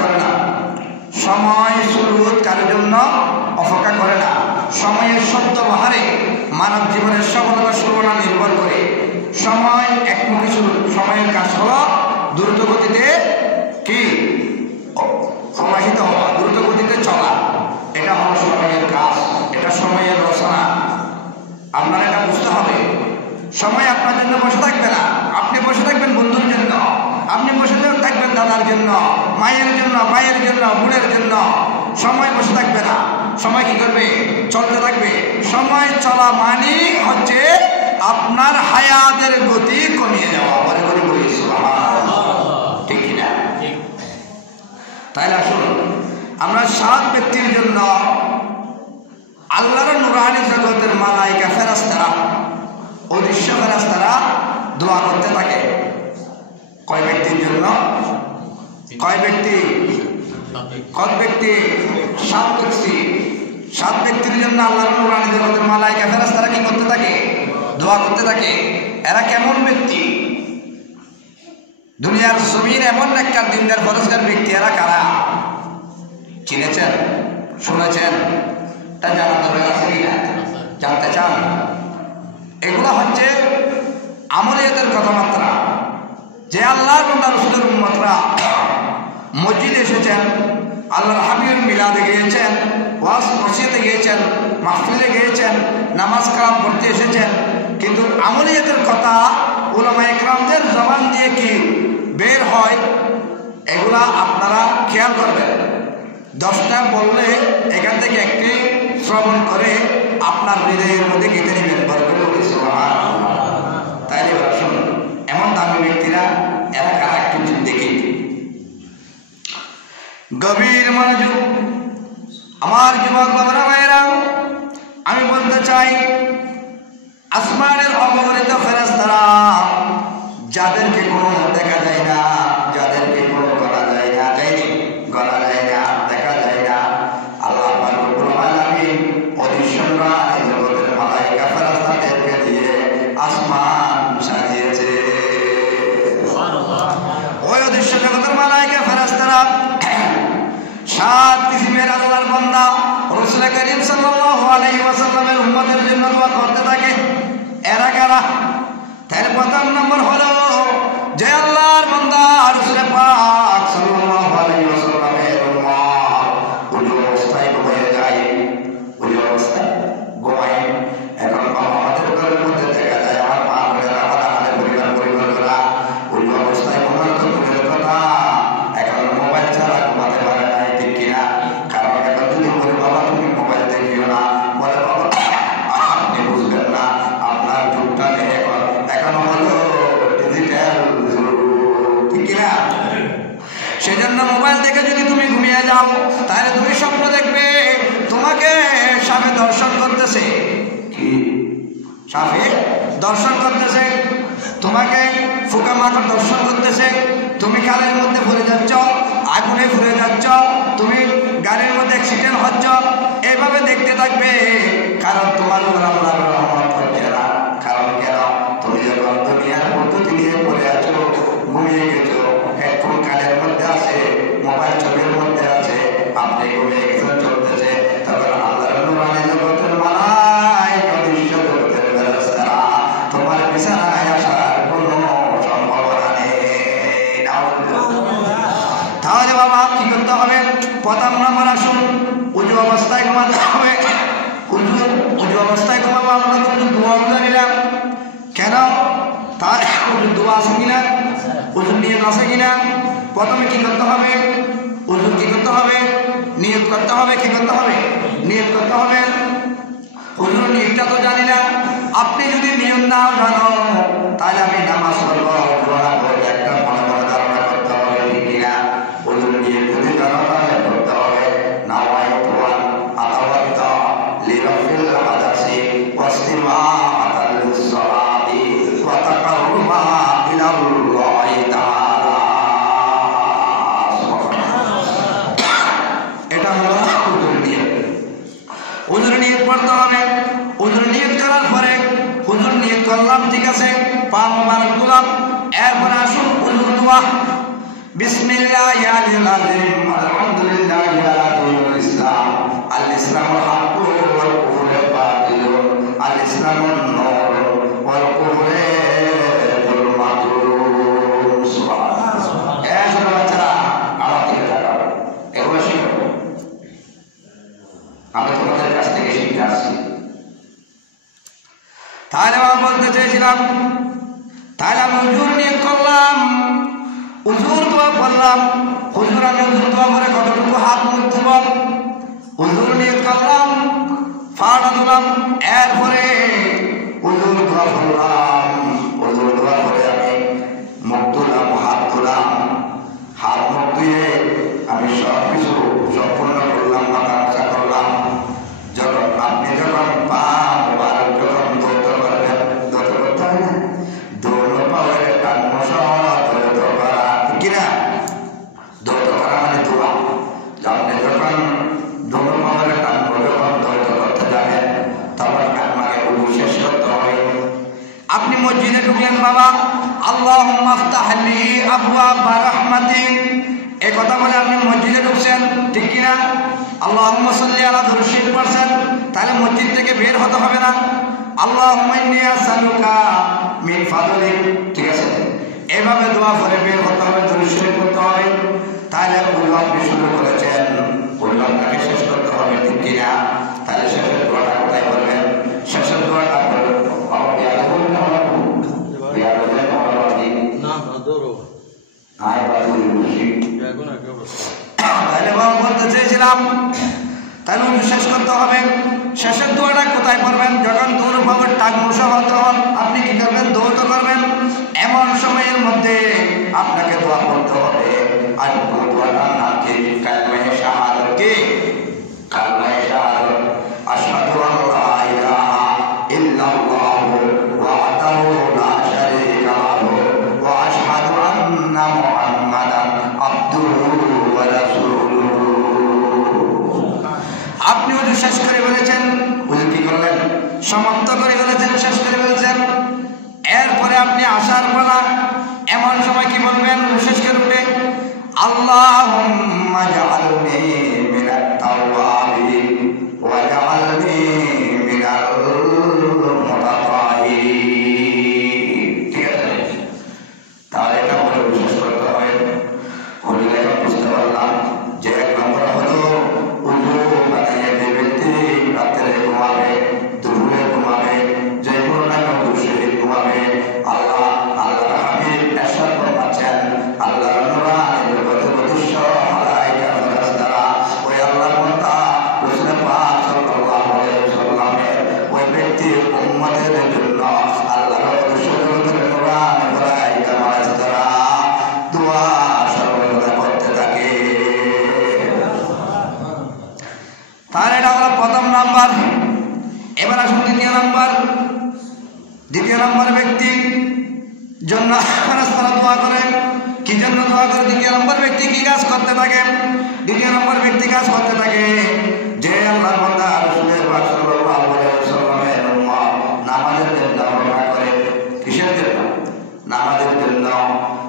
করে না, সময় সুরুত কারোর জন্য অপেক্ষা করে না। সময়ের সদ্ব্যবহারে মানব জীবনের সফলতা সুবর্ণ নির্ভর করে। সময় একমুখী সুরুত, সময়ের কাজ হলো দ্রুত গতিতে কি সমাহিত হওয়া, দ্রুত গতিতে চলা। এটা হলো সময়ের কাজ, এটা সময়ের রচনা। আপনারা এটা বুঝতে হবে। সময় আপনার জন্য বসে থাকবে না। আপনি বসে থাকবেন বন্ধুর জন্য, আপনি বসে থাকবেন দাদার জন্য, মায়ের জন্য, ভাইয়ের জন্য, বোনের জন্য। সময় বসে থাকবে না। সময় কি করবে? চলতে থাকবে। সময় চলা মানে হচ্ছে আপনার হায়াতের গতি কমিয়ে যাওয়া। বলে করে বলি ঠিক কিনা? তাইলে আসুন আমরা 7 ব্যক্তির জন্য আল্লাহর নুরানি জগতের মালাইকা ফেরেশতারা, অদৃশ্য ফেরেশতারা দোয়া করতে থাকে। কয় ব্যক্তির জন্য? কয় ব্যক্তি? কত ব্যক্তি? 7 ব্যক্তি। 7 ব্যক্তির জন্য আল্লাহর নুরানি জগতের মালাইকা ফেরেশতারা কি করতে থাকে? দোয়া করতে থাকে। এরা কেমন ব্যক্তি? দুনিয়ার জমিন এমন একটা দিনদার ফরজগার ব্যক্তি, এরা কারা? চিনেছেন? শুনেছেন? তা জানা দরকার আছে কিনা? জানতে চান? এগুলো হচ্ছে আমলিয়াতের কথাবার্তা। যে আল্লাহর বান্দা রাসূলের উম্মতরা মসজিদে এসেছেন, আল্লাহর হাবিবের মিলাদে গিয়েছেন, ওয়াজ নসিহতে গিয়েছেন, মাহফিলে গিয়েছেন, নামাজ কালাম পড়তে এসেছেন, কিন্তু আমলিয়াতের কথা উলামায়ে কেরামদের জবান দিয়ে কি বের হয় এগুলা আপনারা খেয়াল করবেন। 10টা বললে এখান থেকে একটি শ্রবণ করে আপনার হৃদয়ের মধ্যে গেঁথে নেবেন। তাইলে ওরা শুনুন, এমন দামি ব্যক্তিরা এরা কারা একটু দেখি। গভীর মনোযোগ আমার যুবক বাবারা ভাইয়েরা, আমি বলতে চাই আসমানের অগণিত ফেরেশতারা, যাদেরকে কোনো দেখা যায় না, যাদেরকে কোনো গণা যায় না, গণা যায় না, দেখা যায় না, আল্লাহ পাক রব্বুল আলামিন অদৃশ্য নুরানি জগতের মালাইকা ফেরেশতাদেরকে দিয়ে আসমান সাজিয়েছে। সুবহানাল্লাহ। ওই অদৃশ্য জগতের মালাইকা ফেরেশতারা 7 কিসিমের আল্লাহর বান্দা রাসূল করিম সাল্লাল্লাহু আলাইহি ওয়াসাল্লামের উম্মতের জন্য দোয়া করতে থাকে। এরা কারা? তার প্রথম নম্বর হলো যে আল্লাহর বান্দা রাসূল পাক সাল্লাল্লাহু আলাইহি ওয়াসাল্লামের উম্মত ওই অবস্থায় ঘুমিয়ে যায়, ওই অবস্থায় ঘুমায়। এখন আমাদের ঘরের মধ্যে দেখা যায় আমার মা বোনেরা, আমাদের পরিবাররা ওই অবস্থায় ঘুমানো তো দূরের কথা, এখন মোবাইল ছাড়া ঘুমাতে পারে না, ঠিক কিনা? কারণ এখন যদি বলে বাবা তুমি মোবাইল দেখিও না, বলে বাবা আপনি বুঝবেন না, আপনার যুগটা নেই, এখন হলো ডিজিটাল যুগ, ঠিক কিনা? সেজন্য মোবাইল দেখে যদি তুমি ঘুমিয়ে যাও, তাহলে তুমি স্বপ্ন দেখবে তোমাকে সাপে দর্শন করতেছে। কি? সাপে দর্শন করতেছে, তোমাকে পোকামাকড় দর্শন করতেছে, তুমি খালের মধ্যে পড়ে যাচ্ছ, আগুনে পুড়ে যাচ্ছ, তুমি গাড়ির মধ্যে অ্যাক্সিডেন্ট হচ্ছ, এইভাবে দেখতে থাকবে। কারণ তোমার উপর আল্লাহর রহমত হচ্ছে না। কারণ কেন? তুমি যখন দুনিয়ার পদ্ধতি নিয়ে পড়ে আছো, ঘুমিয়ে গেছো, হেডফোন কানের মধ্যে আছে, মোবাইল চোখের মধ্যে আছে, আপনি ঘুমিয়ে গেছেন, চলতেছে, তখন আল্লাহর নুরানি জগতের মালাইকা অদৃশ্য জগতের ফেরেশতারা তোমার বিছানায় আসার কোনো সম্ভাবনা নেই। তাহলে বাবা কি করতে হবে? প্রথম নম্বর আসুন, উজু অবস্থায় ঘুমাতে হবে। উজু অবস্থায় ঘুমাবো আমরা কিন্তু দোয়া জানিলাম কেন? তার দোয়া আছে কিনা, উজুর নিয়ত আছে কিনা? প্রথমে কি করতে হবে? উজু কি করতে হবে? নিয়ত করতে হবে। কি করতে হবে? নিয়ত করতে হবে। উজুর নিয়তটা তো জানি না। আপনি যদি নিয়ত না জানো তাহলে আমি নামাজ পড়বো, একটা মনে মনে ধারণা করতে হবে, ঠিক কিনা? উজুর নিয়ত যদি জানো তাহলে করতে হবে নাওয়াইতু আন আতাওয়াদ্দা লিরাফিল হাদাসি ওয়াস্তিমাআতাল লিসসালাতি ওয়া তাকাররুবা ইলাল্লাহি তাআলা। এটা হলো উজুর নিয়ত। উজুর নিয়ত পড়তে হবে। উজুর নিয়ত করার পরে হুজুর নিয়ত করলাম, ঠিক আছে, পা মোবারক তুলাম, এরপরে আসুন উজুর দোয়া। বিসমিল্লাহি আলিল আযীম আলহামদুলিল্লাহি আলা দীনিল ইসলাম আল ইসলামুল হাক্কু ওয়াল কুফরু বাতিলুন আল ইসলামুন নূর ওয়াল কুফরু যুলমাতুন সুবহানাল্লাহ। এই ছোট বাচ্চারা আমার দিকে তাকাও, এগুলো শিখো। আমি তোমাদের কাছ থেকে শিখে আসছি। তাহলে আমি বলতে চেয়েছিলাম, তাহলে আমি হুজুর নিয়ত করলাম, হুজুর দোয়া করলাম, হুজুর আমি হুজুর দোয়া করে কতটুকু হাত মুখ ধুব, হুজুর নিয়ত করলাম, ফাড়া দিলাম, এরপরে হুজুর দোয়া করলাম, হুজুর দোয়া করে আমি মুখ ধুলাম, হাত ধুলাম, হাত মুখ ধুয়ে আমি সব কিছু সম্পূর্ণ করলাম, মাথা মোছা করলাম। যখন আপনি যখন পা মোবারক যখন ধরতে পারবেন, ধরতে করতে হয় না, দৌড় পাওয়ার কান মশা ধরতে করা কিনা, ধরতে করা মানে ধোয়া। আপনি যখন দৌড় পাওয়ার কান যখন ধরতে করতে যাবেন, তখন আপনাকে উজু শেষ করতে হবে। আপনি মসজিদে ঢুকলেন, বাবা আল্লাহুম্মা আফতাহ লি আবওয়াব রাহমাতিক, এই কথা বলে আপনি মসজিদে ঢুকছেন, ঠিক কিনা? আল্লাহুম্মা সাল্লি আলা দুরূদ শরীফ পড়ছেন, তাহলে মসজিদ থেকে বের হতে হবে না। আল্লাহুম্মা ইন্নী আসআলুকা মিন ফাদলিক, ঠিক আছে? এভাবে দোয়া করে বের হতে হবে, দুরূদ শরীফ পড়তে হবে। তাহলে ওই আপনি শুরু করেছেন, ওই আপনাকে শেষ করতে হবে, ঠিক কিনা? তাহলে শেষের দোয়াটা কোথায় করবেন? শেষের দোয়াটা করবেন তাহলে বাবা বলতে চেয়েছিলাম, তাহলে শেষ করতে হবে। শেষের দোয়াটা কোথায় করবেন? যখন দৌড় পাবেন, টাক মশা হতে হন, আপনি কি করবেন? দৌড় করবেন। এমন সময়ের মধ্যে আপনাকে দোয়া করতে হবে। আর দোয়াটার নাম কি? কালিমায়ে শাহাদাত। কি? কালিমায়ে শাহাদাত। আশহাদু আল্লা ইলাহা ইল্লাল্লাহু ওয়াহদাহু লা শারীকা লাহু ওয়া আশহাদু আন্না মুহাম্মাদান আবদুহু ওয়া রাসূলুহু। আপনি ওটা শেষ করে বলেছেন, বুঝে কি করলেন? সমাপ্ত করে বলেছেন, শেষ করে বলেছেন। এরপরে আপনি আসার পালা, এমন সময় কি বলবেন? শেষ করে উঠে আল্লাহুম্মা জাআলনি মিনাত তাওয়াবিন ওয়া জাআলনি মিনাল মুতাতাহিরিন। ঠিক আছে? তাহলে এটা বলে শেষ করতে হবে। হলে বুঝতে পারলাম যে এক নম্বর হলো উজু বানিয়ে যে ব্যক্তি রাত্রে ঘুমাবে, দুপুরে ঘুমাবে, যে কোনো টাইমে দুপুরে ঘুমাবে, আল্লাহ আল্লাহর হাবিব এরশাদ ফরমাচ্ছেন, আল্লাহর নূরানি জগতের অদৃশ্য মালায়েকা ফেরেশতারা ওই আল্লাহর বান্দা রাসূল পাক সাল্লাল্লাহু আলাইহি ওয়াসাল্লামের ওই ব্যক্তির উম্মতের জন্য আল্লাহর অদৃশ্য জগতের নূরানি মালায়েকা ফেরেশতারা দোয়া সর্বদা করতে থাকে। তাহলে এটা হলো প্রথম নাম্বার। এবার আসুন দ্বিতীয় নাম্বার। দ্বিতীয় নাম্বার ব্যক্তি জন্য ফেরেশতারা দোয়া করে। কি জন্য দোয়া করে? দ্বিতীয় নম্বর ব্যক্তি কি কাজ করতে থাকে? দ্বিতীয় নম্বর ব্যক্তি কাজ করতে থাকে যে আল্লাহর বান্দা রাসূল পাক সাল্লাল্লাহু আলাইহি ওয়াসাল্লামের উম্মত নামাজের জন্য দোয়া করে। কিসের জন্য? নামাজের জন্য।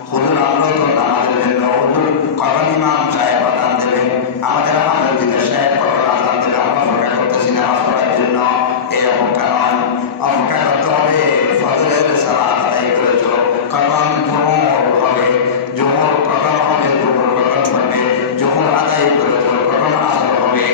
হুজুর আমরা তো নামাজের জন্য হুজুর কখন ইমাম সাহেব আযান দেবে, আমাদের আমাদের দিকে সাহেব কখন আযান দেবে, আমরা অপেক্ষা করতেছি নামাজ পড়ার জন্য। এই অপেক্ষা নয়, অপেক্ষা করতে হবে ফজরের সালাত আদায় করে চলো। কখন জুমুর হবে, জুমুর কখন হবে, জুমুর কখন হবে, জুমুর আদায় করে চলো। কখন আসর হবে,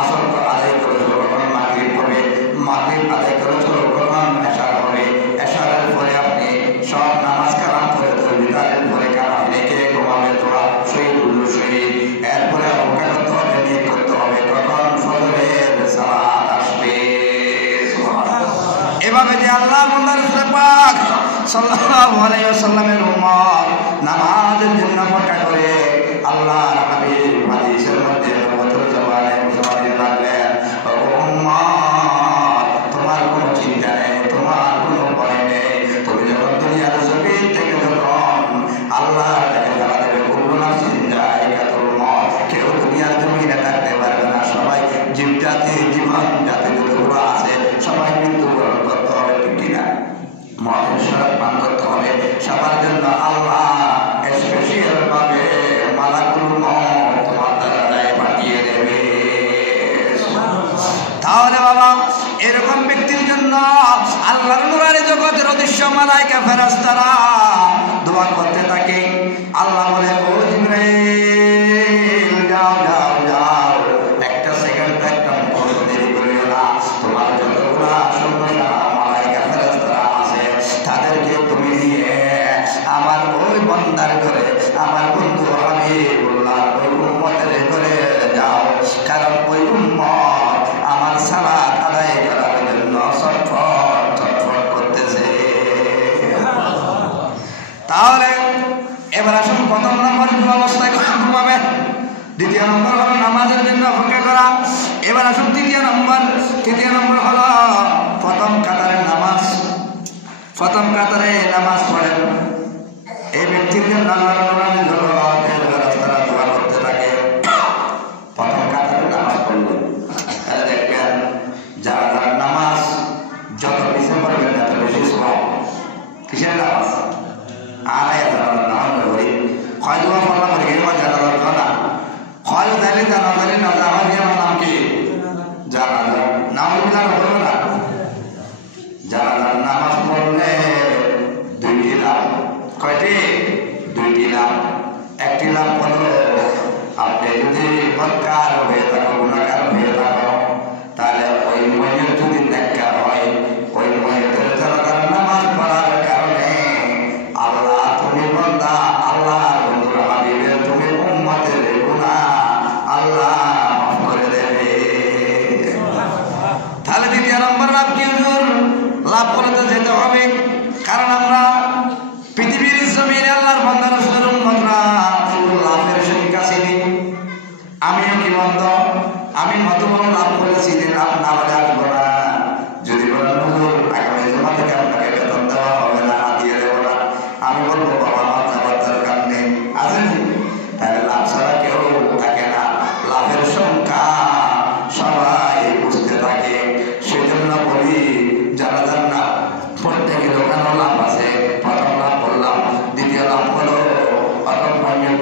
আসর আদায় করে চলো। কখন মাগরিব হবে, মাগরিব আদায় করে চলো। কখন এশার হবে, এশারের পরে আপনি সব নামাজ কালাম করে বিদায়ের পরে কালাম রেখে ঘুমাবে, তোরা শহীদ উল্লু শহীদ। এরপরে অপেক্ষা করতে হবে, নিয়ত করতে হবে কখন ফজরের সালাত আসবে। এভাবে যে আল্লাহ বান্দা রাসূল পাক সাল্লাল্লাহু আলাইহি ওয়াসাল্লামের উম্মত নামাজের জন্য অপেক্ষা করে, আল্লাহর হাবিব হাদিসের মধ্যে নবুয়তের জবানে ঘোষণা দিয়ে রাখলেন, ও উম্মত তোমার কোনো চিন্তা নেই, তোমার কোনো ভয় নেই। তুমি যখন দুনিয়ার জমিন থেকে যখন আল্লাহর কাছে যারা দেবে, কুল্লু নাফসিন যায়িকাতুল মউত, কেউ দুনিয়ার জমিনে থাকতে পারবে না। সবাই জীবজাতি, জীবন জাতি যতগুলো আছে সবাই মৃত্যুবরণ করতে হবে, ঠিক কিনা? মহান শরৎ পান করতে হবে। সবার জন্য আল্লাহ স্পেশাল ভাবে আল্লাহর নূরানি জগতের অদৃশ্য মালায়েকা ফেরেশতারা দোয়া করতে থাকে। আল্লাহ বলে, ও জিবরাইল যাও যাও যাও, একটা সেকেন্ড একটা মুহূর্ত দেরি করিও না। তোমার যতগুলো সন্তান মালায়েকা ফেরেশতারা আছে তাদেরকে তুমি নিয়ে আমার ওই বান্দার ঘরে, আমার বন্ধু হাবিবুল্লাহ ওই উম্মতের ঘরে যাও, কারণ ওই উম্মত আমার সালাত আদায় করার জন্য ছটফট করতেছে। তাহলে এবার আসুন প্রথম নম্বর অবস্থায় ঘুমাবে, দ্বিতীয় নম্বর হলো নামাজের জন্য অপেক্ষা করা। এবার আসুন তৃতীয় নম্বর হলো প্রথম কাতারে নামাজ। প্রথম কাতারে নামাজ পড়েন এই ব্যক্তির জন্য আল্লাহর নূরানি জগতের ফেরেশতারা দোয়া করতে থাকে। প্রথম কাতারে নামাজ পড়লেন, তাহলে দেখবেন যারা নামাজ যত বেশি পড়বেন তত বেশি সওয়াব। কিসের নামাজ? আড়াই নামাজ পড়ি কয় দোয়া পড়লাম এর মধ্যে জানা দরকার না। কয় জানি জানা জানি না জানা দিয়ে আমার নাম কি জানা নাম জানা হলো না। জানা নামাজ পড়লে দুইটি লাভ। কয়টি? দুইটি লাভ। একটি লাভ হলো আপনি যদি বদকার হয়ে থাকো, গুনাহগার হয়ে থাকো, তাহলে ওই মহিলা যদি নেককার হয়, ওই মহিলাদের জনগণ নামাজ পড়ার কারণে আল্লাহ তুমি বান্দা, আল্লাহ বন্ধুর হাবিবের তুমি উম্মতের গুনাহ আল্লাহ মাফ করে দেবে। তাহলে দ্বিতীয় নম্বর লাভ কি? লাভ করতে যেতে হবে, কারণ আমরা পৃথিবীর জমিনে আল্লাহর বান্দা রাসূলের উম্মতরা লাভের সংখ্যা চিনি। আমিও কি বন্ধ? আমি কত বড় লাভ করেছি যে লাভ না হলে আসবো না। যদি বলেন হুজুর আগামী জমা থেকে আপনাকে বেতন দেওয়া হবে না, দিয়ে দেবো না, আমি বলবো বাবা আমার যাওয়ার দরকার নেই, আছে তাহলে লাভ ছাড়া কেউ থাকে না। লাভের সংখ্যা সবাই বুঝতে থাকে। সেই জন্য বলি যারা না প্রত্যেকের ওখানেও লাভ আছে। প্রথম লাভ বললাম, দ্বিতীয় লাভ হলো প্রথম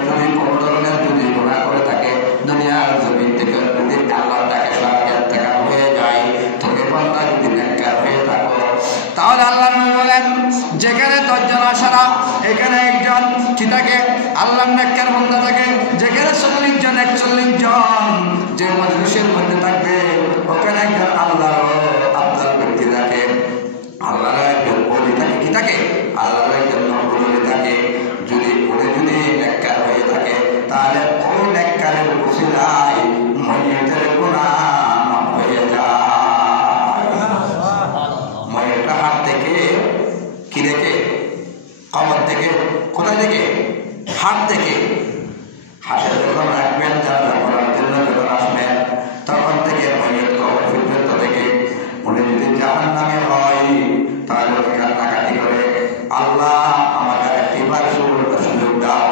যদি কোনো ধরনের যদি গুনাহ করে থাকে দুনিয়ার জমিন থেকে যদি আল্লাহর ডাকে সাহায্য টাকা হয়ে যায়, তুমি বান্দা যদি নেককার হয়ে থাকো, তাহলে আল্লাহ নবী বলেন যেখানে 10 জন আসারা এখানে একজন কি থাকে? আল্লাহর নেককার বান্দা থাকে। যেখানে 40 জন 41 জন যে মজলিসের মধ্যে থাকবে ওখানে একজন আল্লাহর আফজাল ব্যক্তি থাকে, আল্লাহর একজন ওলি থাকে। কি থাকে? আল্লাহর একজন ওলি থাকে। যদি নেককার হয়ে থাকে তাহলে ওই নেককারের উসিলায় মহিলাদের গুনাহ মাফ হয়ে যায়। মহিলাটা হাত থেকে কি দেখে? কবর থেকে। কোথায় থেকে? হাত থেকে। হাতে যখন রাখবেন যারা করার জন্য যখন আসবেন তখন থেকে মহিলা কবর পর্যন্ত থেকে উনি যদি জাহান্নামে হয় তাহলে কান্নাকাটি করে, আল্লাহ আমাকে একটিবার সুযোগ দাও,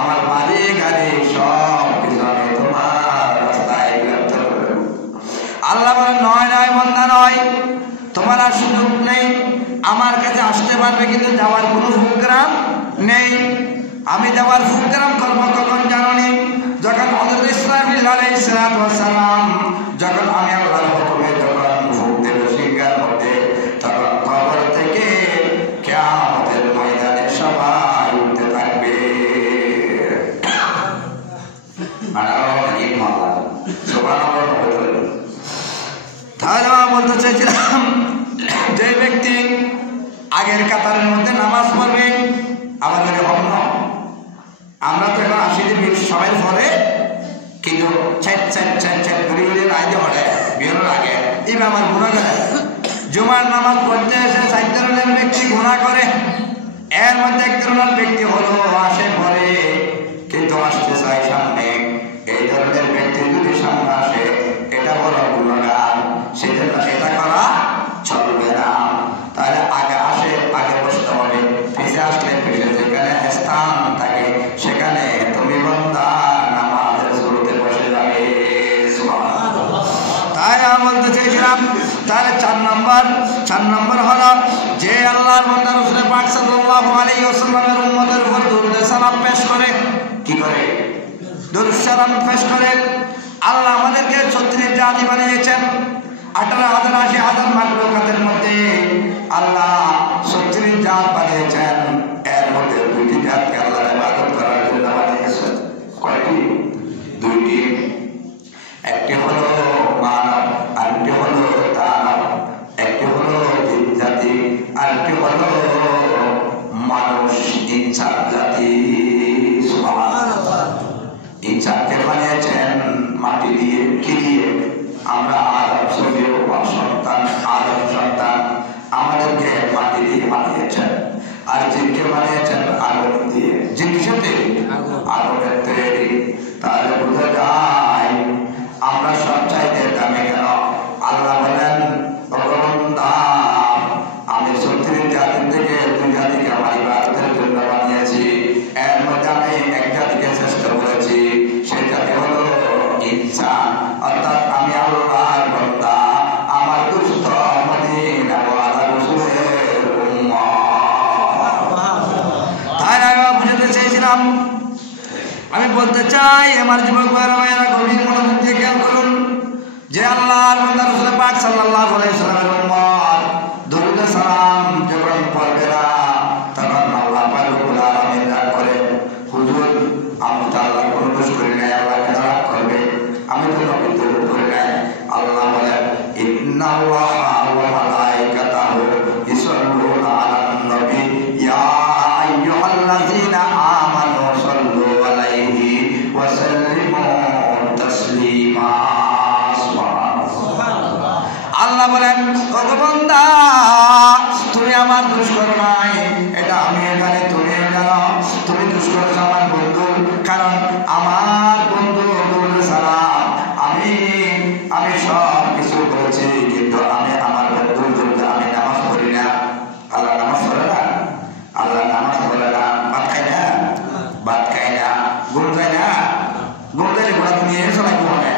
আমার বাড়ি গাড়ি সব কিছু আমি তোমার রাস্তায় গ্রেফতার করে। আল্লাহ বলেন নয় নয় বান্দা নয়, তোমার আর সুযোগ নেই। আমার কাছে আসতে পারবে কিন্তু যাওয়ার কোনো প্রোগ্রাম নেই। আমি যাওয়ার প্রোগ্রাম করবো কখন জানি? যখন হযরত ইসরাফিল আলাইহিস সালাম যখন আমি আল্লাহর হুকুমে যখন ফুঁক দেব সিংহার মধ্যে, তখন কবর থেকে কিয়ামতের ময়দানে সবাই উঠতে থাকবে। তাহলে বলতে চাইছিলাম যে ব্যক্তি আগের কাতারের মধ্যে নামাজ পড়বে, আমাদের অন্য আমরা তো এখন 80 মিনিট সময়ের পরে কিন্তু বেরোর আগে এই আমার গুণা করে। জুমার নামাজ পড়তে এসে 4 ধরনের ব্যক্তি গুণা করে। এর মধ্যে এক ধরনের ব্যক্তি হলো আসে পরে কিন্তু আসতে চাই সামনে। এই ধরনের ব্যক্তি যদি সামনে আসে এটা বড় গুণাগার, সেজন্য এটা করা চলবে না। তাহলে আগে আসে আগে বসতে হবে, পিছিয়ে আসলে পিছিয়ে যেখানে স্থান থাকে সেখানে তুমি বান্দা নামাজের শুরুতে বসে যাবে। তাই আমি বলতে চেয়েছিলাম তাহলে 4 নম্বর হলো যে আল্লাহর বান্দা রাসূল পাক সাল্লাল্লাহু আলাইহি ওয়াসাল্লামের উম্মতের উপর দরুদ সালাম পেশ করে। কি করে? দরুদ সালাম পেশ করে। আল্লাহ আমাদেরকে 36 জাতি বানিয়েছেন। 18,000 মাখলুকাতের মধ্যে আল্লাহ 36 জাত বানিয়েছেন। এর মধ্যে 2টি জাতকে আল্লাহর ইবাদত করার জন্য বানিয়েছেন। কয়টি? 2টি। একটি হলো মানব, আরেকটি হলো দানব। একটি হলো জিন জাতি, আরেকটি হলো মানুষ, ইনসান জাতি। সুবহানাল্লাহ। ইনসানকে বানিয়েছেন মাটি দিয়ে, কি দিয়ে? আমরা আদম সন্তান, আমাদেরকে মাটি দিয়ে বানিয়েছেন। আর জিনকে বানিয়েছেন আগুন দিয়ে। জিন কিসের তৈরি? আগুনের তৈরি। তাহলে বোঝা যায় আমরা সব চাইতে দামি কেন? আল্লাহ বলেন, আমি 36 জাতি থেকে 2 জাতিকে আমার ইবাদতের জন্য বানিয়েছি। এর মধ্যে আমি এক জাতিকে শ্রেষ্ঠ করেছি, সেই জাতি হলো ইনসান। অর্থাৎ আমি আল্লাহর বান্দা, আমার দুস্থ মদিনা ওয়ালা রাসূলের উম্মত। তাই আমি বুঝাতে চাইছিলাম, আমি বলতে চাই আমার যুবক ভাইরা গভীর মনোযোগ দিয়ে খেয়াল করুন যে আল্লাহর বান্দা রাসূল পাক সাল্লাল্লাহু আলাইহি ওয়াসাল্লামের উম্মত দরুদ সালাম যখন পড়বে না, তখন আল্লাহ পাক রব্বুল আলামিন রাগ করে, হুজুর আমি তো আল্লাহর কোনো দোষ করি নাই, আল্লাহ কেন রাগ করবে? আমি তো নবীর দরুদ পড়ি নাই। আল্লাহ বলেন, ইন্নাল্লাহা ওয়া মালাইকাতাহু ইউসাল্লুনা আলান নবী ইয়া আইয়ুহাল্লাযীনা আমানু সাল্লু আলাইহি ওয়া সাল্লিমু তাসলিমা। সুবহানাল্লাহ। আল্লাহ বলেন, ও বান্দা তুমি আমার দোষ করো নাই, এটা আমি জানি, তুমি জানো। তুমি দোষ করেছো আমার বন্ধু, কারণ আমার বন্ধু দরুদ সালাম আমি সব কিছু করেছি, কিন্তু আমি আমার বন্ধুর জন্য আমি নামাজ পড়ি না। আল্লাহ নামাজ পড়ে না, আল্লাহ নামাজ পড়ে না। ভাত খাই না, ঘুম যায় না। ঘুম যাইলে ঘোড়া নিয়ে চলাই ঘুমানে।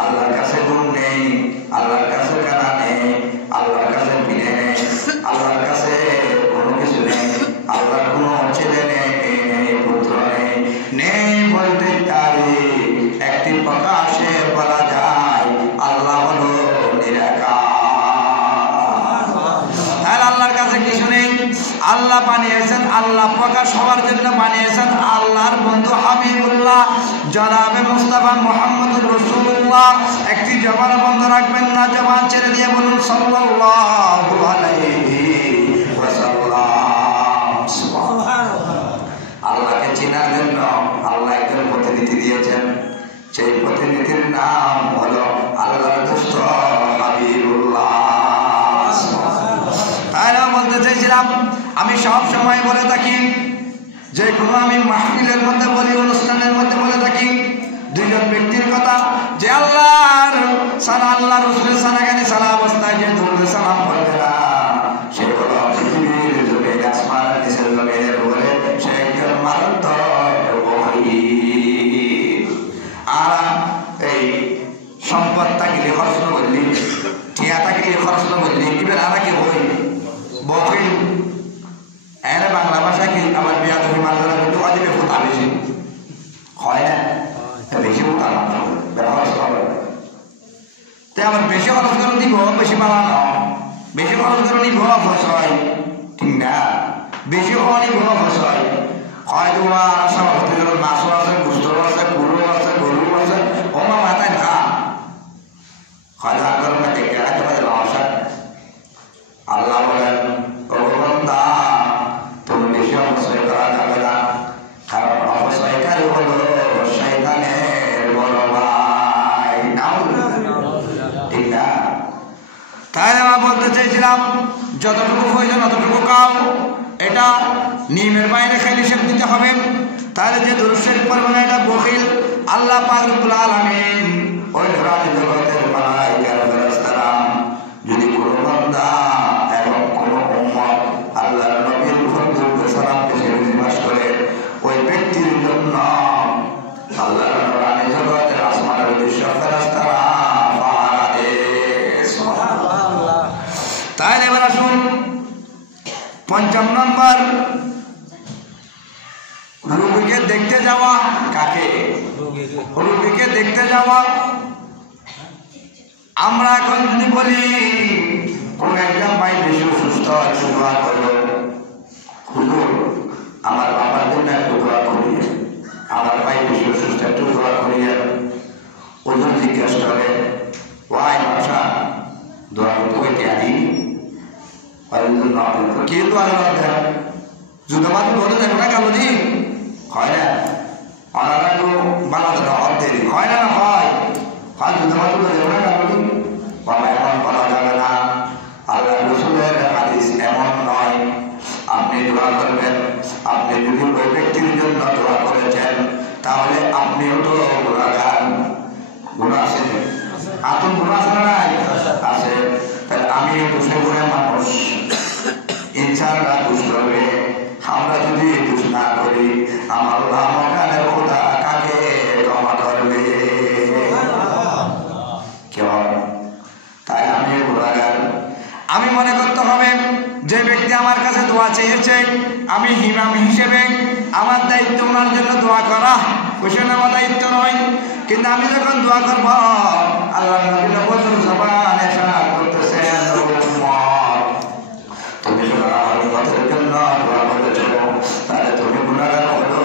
আল্লাহর কাছে ঘুম নেই, আল্লাহর কাছে গানা নেই, আল্লাহর কাছে বিনে নেই, আল্লাহর কাছে কোনো কিছু নেই। আল্লাহর কোনো ছেলে নেই, পুত্র নেই বলতে পারি। একটি প্রকাশে বলা যায় আল্লাহ হলো নিরাকার। তাহলে আল্লাহর কাছে কিছু নেই। আল্লাহ বানিয়েছেন, আল্লাহ প্রকাশ হওয়ার জন্য বানিয়েছেন আল্লাহর বন্ধু হাবিবুল্লাহ জনাবে মুস্তাফা মুহাম্মদুর রাসূলুল্লাহ। একটি জবান বন্ধ রাখবেন না, জবান ছেড়ে দিয়ে বলুন সাল্লাল্লাহু আলাইহি ওয়াসাল্লাম। সুবহানাল্লাহ। আল্লাহকে চেনার জন্য আল্লাহ একজন প্রতিনিধি দিয়েছেন, সেই প্রতিনিধির নাম হলো আল্লাহর দোস্ত হাবিবুল্লাহ। তাহলে বলতে চাইছিলাম, আমি সব সময় বলে থাকি, যে কোনো আমি মাহফিলের মধ্যে বলি, অনুষ্ঠানের মধ্যে বলে থাকি, 2 জন ব্যক্তির কথা, যে আল্লাহর রাসূলের সালাগানি সালা অবস্থায় যে দরুদ সালাম পড়বে না, সে হলো পৃথিবীর জমিনে, আসমানের নিচের জমিনের উপরে সে একজন মারাত্মক বহির। আর এই সম্পদ থাকিলে খরচ করলি, ঠিয়া থাকিলে খরচ করলি, এবার আর কি হই বহির। এনে বাংলা ভাষা কি আমার বিয়া তুমি মানলে কিন্তু অদিবে ফুটা বেশি হয় না, বেশি ফুটা খরচ হবে। তাই আমার বেশি খরচ করে দিব, বেশি বানানো, বেশি খরচ করে নিব ফসল, ঠিক না? বেশি হওয়া নিব ফসল হয়। তোমার সব মাছও আছে, গুস্তও আছে, কুলো আছে, গরু আছে, ওমা মাথায় খা হয়। আগর না দেখে তোমাদের ভাষা আল্লাহ বলেন, ও বান্দা তুমি বেশি অপচয় করা যাবে না, কারণ অপচয়কারী হলো শয়তানের বড় ভাই। ঠিক না? তাই আমরা বলতে চাইছিলাম, যতটুকু প্রয়োজন ততটুকু খাও। এটা নিয়মের বাইরে খাইলে হিসেব দিতে হবে। তাহলে যে দরুদ শরীফ পড়বে না, এটা বখিল। আল্লাহ পাক রব্বুল আলামিন ওই রাতে জগতের মালায়েকার ফেরেশতারা যদি কোনো বান্দা এবং কোনো উম্মত আল্লাহর নবীর উপর দরুদ সালাম পেশে বিশ্বাস করে, ওই ব্যক্তির জন্য আল্লাহর নূরানি জগতের আসমানের দৃশ্য ফেরেশতারা পাহারা দেয়। সুবহানাল্লাহ। তাহলে এবার আসুন ৫ম নম্বর, রোগীকে দেখতে যাওয়া। কাকে? রোগীকে দেখতে যাওয়া। আমরা এখন যদি বলি কোন একজন ভাই বেশি অসুস্থ একটু দোয়া করলো, হুজুর আমার বাবার জন্য একটু দোয়া করিয়ে, আমার ভাই বেশি অসুস্থ একটু দোয়া করিয়ে, ওজন জিজ্ঞেস করে ওয়াই ভাষা দোয়া করতে হইতে আনি কে দোয়া করা জুতো মাটি বলে দেখো না কেন দিন হয় না, ওনারা তো বানাতে হব দেরি হয় না, হয় হয় জুতো মাটি বলে দেখো না কেন দিন বাবা এমন বলা যাবে না। আল্লাহ রসুলের হাদিস এমন নয় আপনি দোয়া করবেন, আপনি যদি ওই ব্যক্তির জন্য দোয়া করেছেন তাহলে আপনিও তো গুণাগার, গুণা আছে, আতঙ্ক গুণা আছে না নাই আছে, তাহলে আমি দুষ্ট গুণের মানুষ, ইনসানরা দুষ্ট হবে, আমরা যদি দুষ্ট না করি আমার মকানের খোদা কাকে ক্ষমা করবে কেউ? তাই আমি গুণাগার। আমি মনে করতে হবে যে ব্যক্তি আমার কাছে দোয়া চেয়েছে আমি ইমাম হিসেবে আমার দায়িত্ব ওনার জন্য দোয়া করা, বসে নেওয়া দায়িত্ব নয়। কিন্তু আমি যখন দোয়া করবো আল্লাহ নবী বছর জবান ইশারা করতেছেন তুমি পথের জন্য দোয়া করেছ, তাহলে তুমি গুণাগার হলো।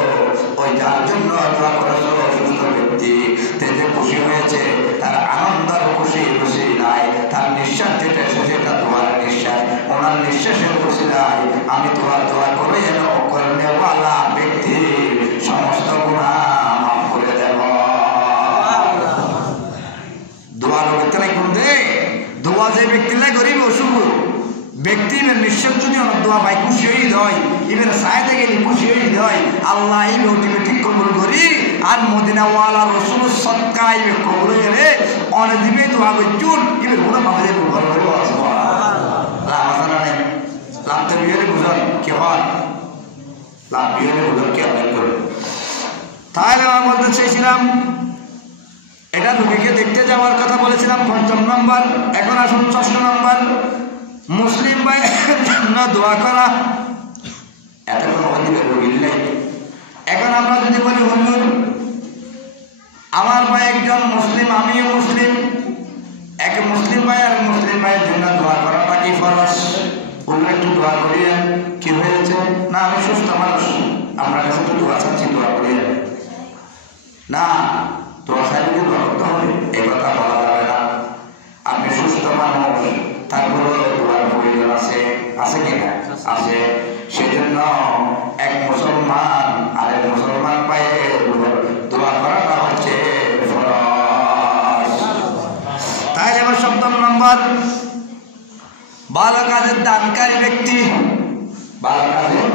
ওই যার জন্য দোয়া করেছ অসুস্থ ব্যক্তি যে খুশি হয়েছে তার আনন্দের খুশি খুশি নাই, তার নিঃশ্বাস যেটা এসেছে তা তোমার নিঃশ্বাস, ওনার নিঃশ্বাসের খুশি নাই। আমি তোমার দোয়া করে যেন করনেওয়ালা ব্যক্তি সমস্ত গুণা মাফ করে দেব। দোয়া করতে নাই কোন দে দোয়া যে ব্যক্তি লাই গরিব অসুখ ব্যক্তি নিঃশ্বাস যদি অনেক দোয়া পাই খুশি হয়ে দেয়, ইভেন সাইডে গেলে খুশি হয়ে দেয়, আল্লাহ এই অটোমেটিক কবুল করি। আর মদিনাওয়ালা রসুল সৎকা ইবে কবুল হয়ে অনেক দিবে দোয়া করছুন ইবে পুরো মাঝে কবুল করে আসবো লাভ আছে না নেই, লাভ তো বিয়ে বুঝল কি হয়, লাভ বিয়ে বুঝল কি অনেক করে। তাহলে আমি বলতে চাইছিলাম এটা রুগীকে দেখতে যাওয়ার কথা বলেছিলাম ৫ম নম্বর। এখন আসুন ৬ষ্ঠ নম্বর, মুসলিম ভাইয়ের জন্য দোয়া করা। এখন আমরা যদি বলি হুজুর আমার ভাই একজন মুসলিম আমিও মুসলিম, এক মুসলিম ভাই আর মুসলিম ভাইয়ের জন্য দোয়া করাটা কি ফরজ? বললে একটু দোয়া করিয়ে কি হয়েছে না আমি সুস্থ মানুষ আপনার কাছে একটু দোয়া চাচ্ছি দোয়া করিয়ে না, দোয়া চাইলে দোয়া করতে হবে এই কথা বলা যাবে না। আপনি সুস্থ মানুষ তারপরে দোয়ার প্রয়োজন আছে, আছে কিনা আছে, সেজন্য এক মুসলমান আরেক মুসলমান পায়ে দোয়া করাটা হচ্ছে ফরজ। তাই আমার ৭ম নম্বর, ভালো কাজের দানকারী ব্যক্তি, ভালো কাজের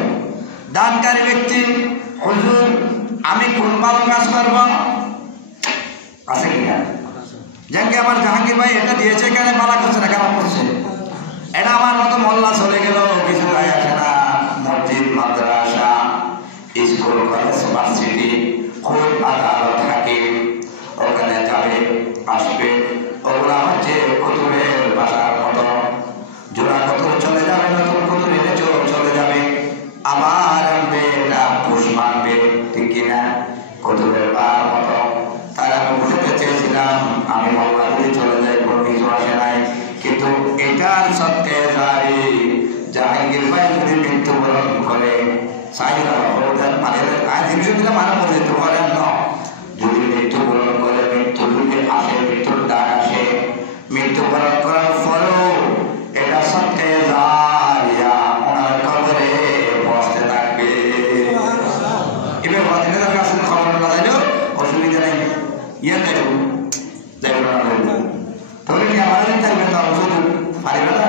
দানকারী ব্যক্তি। হুজুর আমি কোন ভালো কাজ করব আছে কিনা? যেমন আমার জাহাঙ্গীর ভাই এটা দিয়েছে কেন ভালো করছে না খারাপ করছে, এটা আমার মতো মহল্লা চলে গেল কিছু গায়ে আসে না, মসজিদ মাদ্রাসা স্কুল কলেজ ভার্সিটি খুব আদালত থাকে, ওখানে যাবে আসবে, ওগুলা হচ্ছে কতুরের বাসার মতো, জোড়া কতুর চলে যাবে নতুন কতুর এনে চলে যাবে, আবার আনবে এটা পুষ মানবে, ঠিক কিনা? কতুরের বার মতো। তাই আমি বুঝতে চেয়েছিলাম আমি মহল্লা দিয়ে চলে যাই, কোনো কিছু আসে নাই, কিন্তু এটার সত্যি জারি জাহাঙ্গীর ভাই যদি মৃত্যুবরণ করে যদি মৃত্যুবরণ করে মৃত্যু যদি আসে মৃত্যুর ডাক আসে, মৃত্যুবরণ করার পরেও এটা সত্যি জারিয়া ওনার কবরে বসতে থাকবে। এবার বদিনের কাছে খবর না যাইলেও অসুবিধা নেই, ইয়ে যাইব যাইব না তাহলে কি আমাদের থাকবে তো শুধু পারিবে না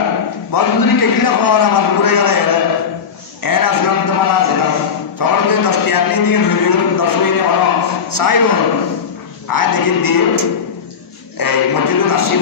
বন্ধুরি টেকিলে খবর আমার ঘুরে গেলে এর আসলাম তোমার আছে না তখন যদি 10টি আপনি দিয়ে 10 মিনিট চাইব আয় দেখি দিয়ে এই মসজিদে আসি